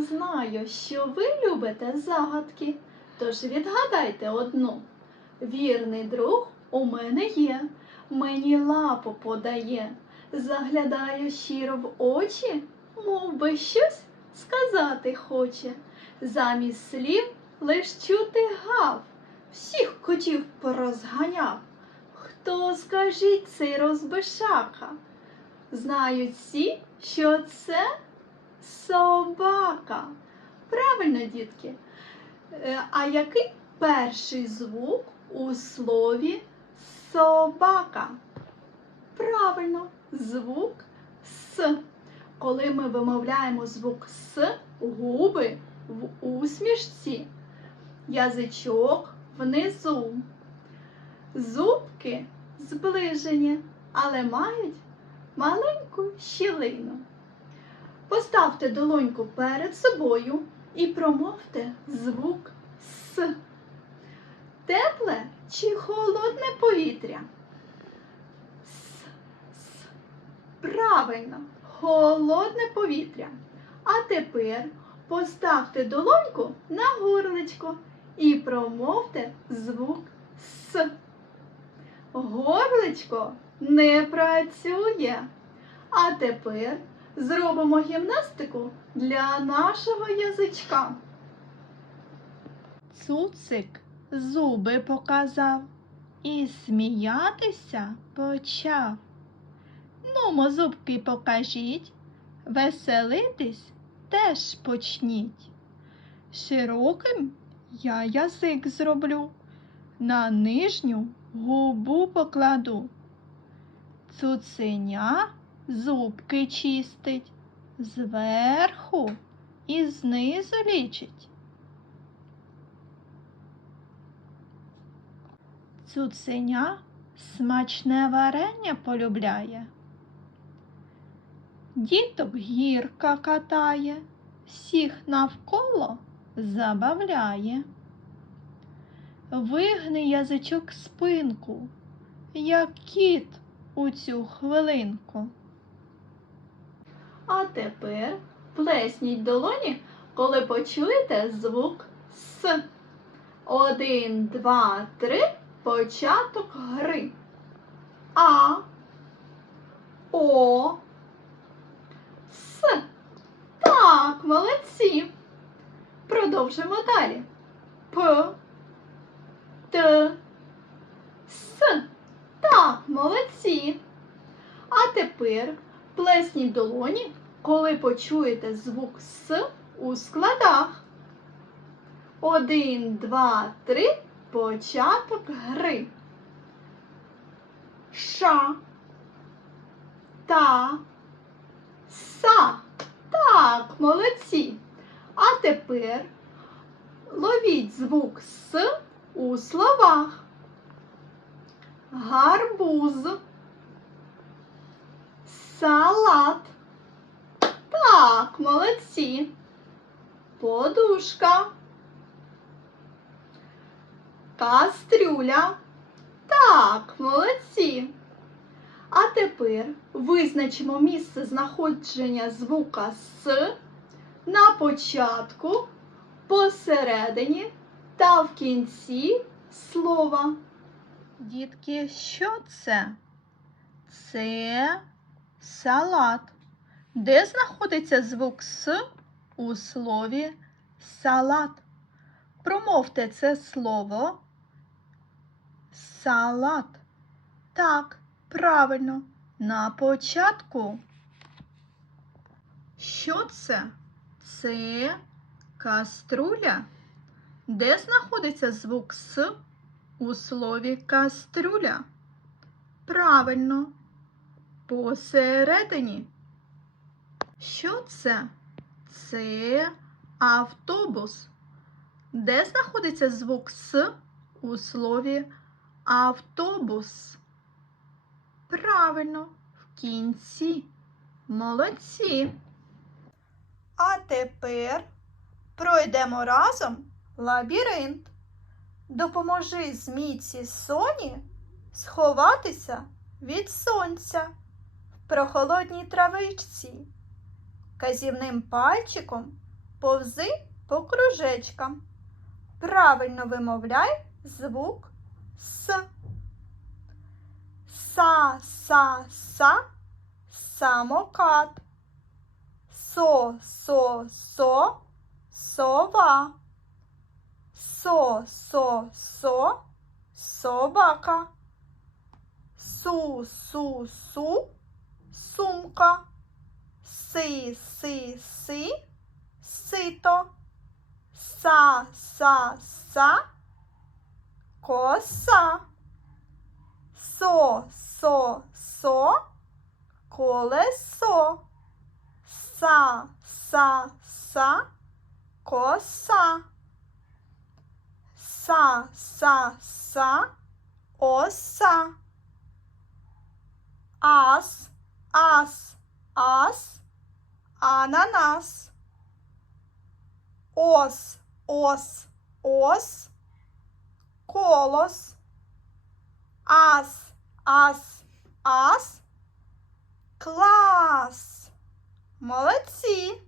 знаю, що ви любите загадки, тож відгадайте одну. Вірний друг у мене є, мені лапу подає, заглядаю щиро в очі, мов би щось сказати хоче. Замість слів лиш чути гав, всіх котів порозганяв. Хто, скажіть, цей розбишака? Знають всі, що це собака. Правильно, дітки. Е, А який перший звук у слові собака? Правильно, звук С. Коли ми вимовляємо звук С, губи в усмішці, язичок внизу. Зубки зближені, але мають маленьку щілину. Поставте долоньку перед собою і промовте звук С. Тепле чи холодне повітря? С, С. Правильно, холодне повітря. А тепер поставте долоньку на горлечко і промовте звук С. Горлечко не працює. А тепер зробимо гімнастику для нашого язичка. Цуцик зуби показав і сміятися почав. Нумо, зубки покажіть, веселитись теж почніть. Широким я язик зроблю, на нижню губу покладу. Цуценя зубки чистить, зверху і знизу лічить. Цуценя смачне варення полюбляє. Діток гірка катає, всіх навколо забавляє. Вигни язичок спинку, як кіт у цю хвилинку. А тепер плесніть долоні, коли почуєте звук С. Один, два, три. Початок гри. А. О. С. Так, молодці. Продовжимо далі. П. Т. С. Так, молодці. А тепер плесніть долоні, коли почуєте звук С у складах. Один, два, три. Початок гри. Ша. Та. Са. Так, молодці. А тепер ловіть звук С у словах. Гарбуз. Салат. Так, молодці. Подушка. Кастрюля. Так, молодці. А тепер визначимо місце знаходження звука С на початку, посередині та в кінці слова. Дітки, що це? Це салат. Де знаходиться звук С у слові салат? Промовте це слово. Салат. Так, правильно. На початку. Що це? Це каструля. Де знаходиться звук С у слові кастрюля? Правильно. Посередині. Що це? Це автобус. Де знаходиться звук С у слові автобус? Правильно, в кінці. Молодці. А тепер пройдемо разом лабіринт. Допоможи змійці Соні сховатися від сонця в прохолодній травичці. Казівним пальчиком повзи по кружечкам. Правильно вимовляй звук С. Са, са, са, самокат. Со, со, со, сова. Со, со, со, собака. Су, су, су, сумка. Си, си, си, сито. Са, са, са, коса. Со, со, со, колесо. Са, са, са, коса. Са, са, са, оса. Ас, ас, ас, ананас. Ос, ос, ос, колос. Ас, ас, ас, клас. Молодці.